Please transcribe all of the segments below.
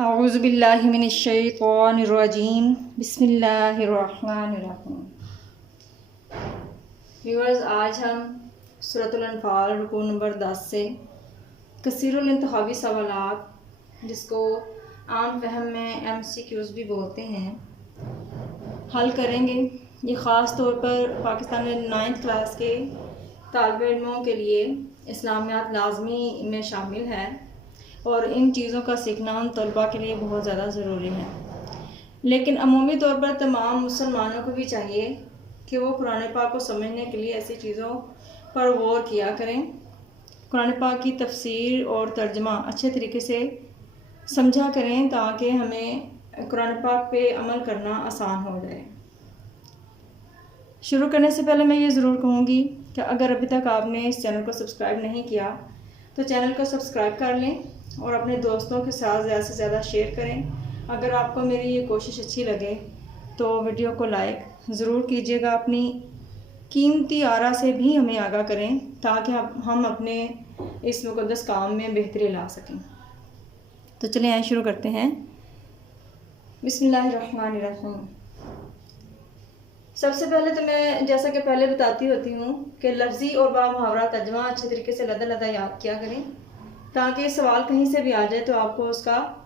औज़ुबिल्लाहिमिनश्शैतानिर्रजीम बिस्मिल्लाहिर्रहमानिर्रहीम। व्यूअर्स, आज हम सूरतुल अनफाल रुकू नंबर 10 से कसीरुल इंतखाबी सवालात, जिसको आम फहम में MCQs भी बोलते हैं, हल करेंगे। ये ख़ास तौर पर पाकिस्तान में 9th क्लास के तालिब इल्मों के लिए इस्लामियात लाजमी में शामिल है और इन चीज़ों का सीखना उन तलबा के लिए बहुत ज़्यादा ज़रूरी है। लेकिन अमूमी तौर पर तमाम मुसलमानों को भी चाहिए कि वो कुरान पाक को समझने के लिए ऐसी चीज़ों पर गौर किया करें, कुरान पाक की तफसीर और तर्जमा अच्छे तरीके से समझा करें, ताकि हमें कुरान पाक पे अमल करना आसान हो जाए। शुरू करने से पहले मैं ये ज़रूर कहूँगी कि अगर अभी तक आपने इस चैनल को सब्सक्राइब नहीं किया तो चैनल को सब्सक्राइब कर लें और अपने दोस्तों के साथ ज़्यादा से ज़्यादा शेयर करें। अगर आपको मेरी ये कोशिश अच्छी लगे तो वीडियो को लाइक ज़रूर कीजिएगा। अपनी कीमती आरा से भी हमें आगाह करें ताकि हम अपने इस मुक़द्दस काम में बेहतरी ला सकें। तो चलिए आइए शुरू करते हैं। बिस्मिल्लाहिर्रहमानिर्रहीम। सबसे पहले तो मैं जैसा कि पहले बताती होती हूँ कि लफ्ज़ी और बामुहावरा तर्जमा अच्छे तरीके से लदा याद किया करें, ताकि सवाल कहीं से भी आ जाए तो आपको उसका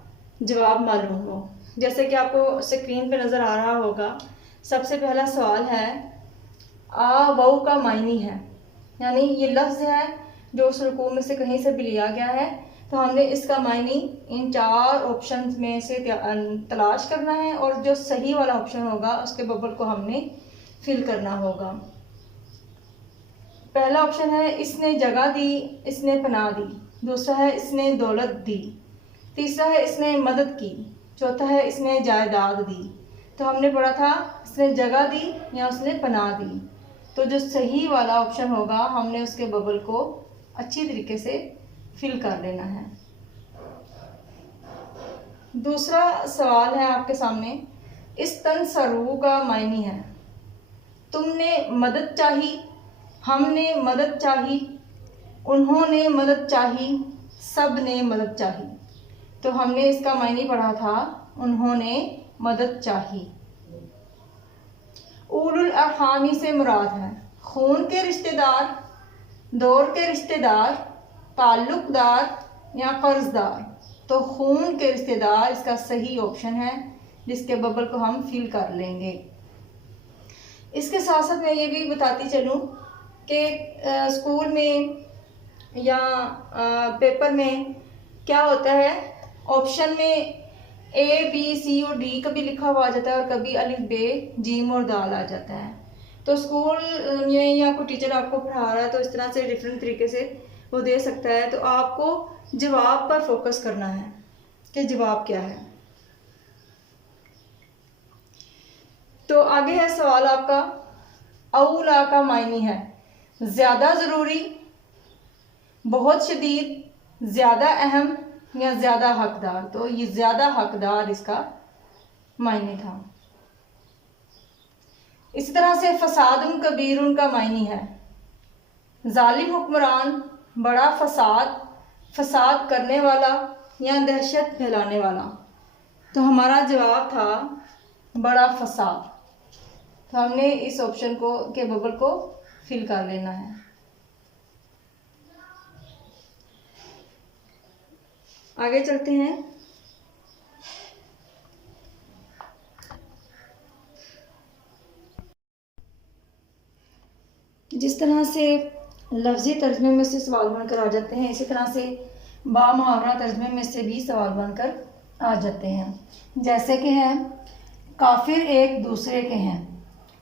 जवाब मालूम हो। जैसे कि आपको स्क्रीन पे नज़र आ रहा होगा, सबसे पहला सवाल है आ वाऊ का मायनी है, यानी ये लफ्ज़ है जो उस रुकू में से कहीं से भी लिया गया है, तो हमने इसका मायनी इन 4 ऑप्शन में से तलाश करना है और जो सही वाला ऑप्शन होगा उसके बबल को हमने फिल करना होगा। पहला ऑप्शन है इसने जगह दी, इसने पनाह दी। दूसरा है इसने दौलत दी। तीसरा है इसने मदद की। चौथा है इसने जायदाद दी। तो हमने पढ़ा था इसने जगह दी या उसने पनाह दी, तो जो सही वाला ऑप्शन होगा हमने उसके बबल को अच्छी तरीके से फिल कर लेना है। दूसरा सवाल है आपके सामने, इस तनसरू का मायनी है तुमने मदद चाही, हमने मदद चाही, उन्होंने मदद चाही, सब ने मदद चाही। तो हमने इसका मायने पढ़ा था उन्होंने मदद चाही। उलुल अरहामी से मुराद है खून के रिश्तेदार, दौर के रिश्तेदार, ताल्लुकदार या कर्जदार। तो खून के रिश्तेदार इसका सही ऑप्शन है, जिसके बबल को हम फिल कर लेंगे। इसके साथ साथ मैं ये भी बताती चलूँ कि स्कूल में या पेपर में क्या होता है, ऑप्शन में ABC और D कभी लिखा हुआ आ जाता है और कभी अलिफ बे जीम और दाल आ जाता है। तो स्कूल में या कोई टीचर आपको पढ़ा रहा है तो इस तरह से डिफरेंट तरीके से वो दे सकता है, तो आपको जवाब पर फोकस करना है कि जवाब क्या है। तो आगे है सवाल आपका, औला का मायनी है ज़्यादा ज़रूरी, बहुत शदीद, ज़्यादा अहम या ज़्यादा हकदार। तो ये ज़्यादा हकदार इसका मायने था। इसी तरह से फसादुन कबीरुन का मायनी है जालिम हुक्मरान, बड़ा फसाद, फसाद करने वाला या दहशत फैलाने वाला। तो हमारा जवाब था बड़ा फसाद। तो हमने इस ऑप्शन को के बबल को फिल कर लेना है। आगे चलते हैं। जिस तरह से लफ्ज़ी तर्जमे में से सवाल बनकर आ जाते हैं, इसी तरह से बामुहावरा तर्जमे में से भी सवाल बनकर आ जाते हैं। जैसे कि हैं काफिर एक दूसरे के हैं,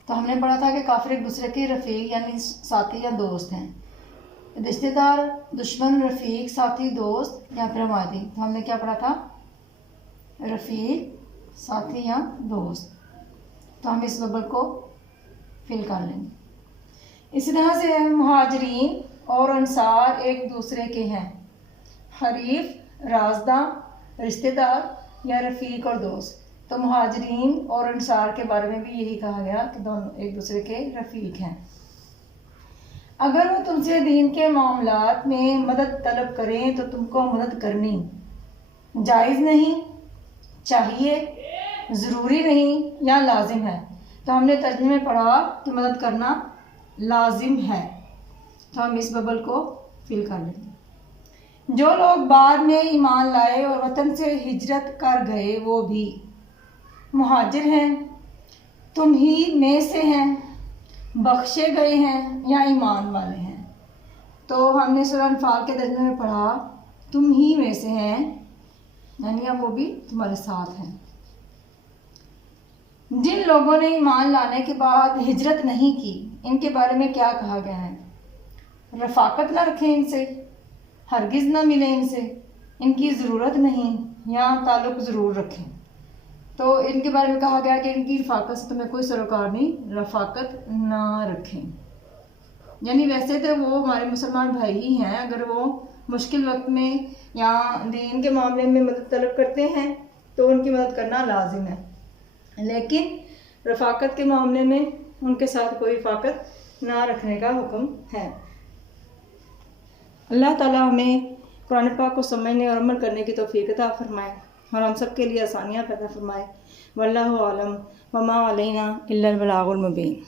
तो हमने पढ़ा था कि काफिर एक दूसरे के रफ़ीक यानी साथी या दोस्त हैं। रिश्तेदार, दुश्मन, रफ़ीक, साथी, दोस्त या फिर हमारी। तो हमने क्या पढ़ा था, रफ़ीक, साथी या दोस्त। तो हम इस बबल को फिल कर लेंगे। इसी तरह से मुहाजिरीन और अंसार एक दूसरे के हैं, हरीफ, राजदां, रिश्तेदार या रफ़ीक और दोस्त। तो मुहाजिरीन और अंसार के बारे में भी यही कहा गया कि दोनों एक दूसरे के रफ़ीक हैं। अगर वो तुमसे दीन के मामलात में मदद तलब करें तो तुमको मदद करनी जायज़ नहीं, चाहिए, ज़रूरी नहीं या लाजिम है। तो हमने तर्जुमे में पढ़ा कि मदद करना लाजिम है। तो हम इस बबल को फिल कर लेंगे। जो लोग बाद में ईमान लाए और वतन से हिजरत कर गए वो भी मुहाजिर हैं, तुम ही में से हैं, बख्शे गए हैं या ईमान वाले हैं। तो हमने सूरह अनफाल के तर्जुमे में पढ़ा तुम ही में से हैं, यानी अब वो भी तुम्हारे साथ हैं। जिन लोगों ने ईमान लाने के बाद हिजरत नहीं की, इनके बारे में क्या कहा गया है? रफाकत ना रखें इनसे, हरगिज़ ना मिले इनसे, इनकी ज़रूरत नहीं या ताल्लुक़ ज़रूर रखें। तो इनके बारे में कहा गया कि इनकी रफाकत से तुम्हें कोई सरोकार नहीं, रफाकत ना रखें। यानी वैसे तो वो हमारे मुसलमान भाई ही हैं, अगर वो मुश्किल वक्त में या दीन के मामले में मदद तलब करते हैं तो उनकी मदद करना लाजिम है, लेकिन रफाकत के मामले में उनके साथ कोई रफाकत ना रखने का हुक्म है। अल्लाह ताला हमें कुरान पाक को समझने और अमल करने की तौफीक अता फरमाए और हम सब के लिए आसानियाँ पैदा फरमाए। वल्लाहु आलम वमा अलैना इल्लल बलागुल मुबीन।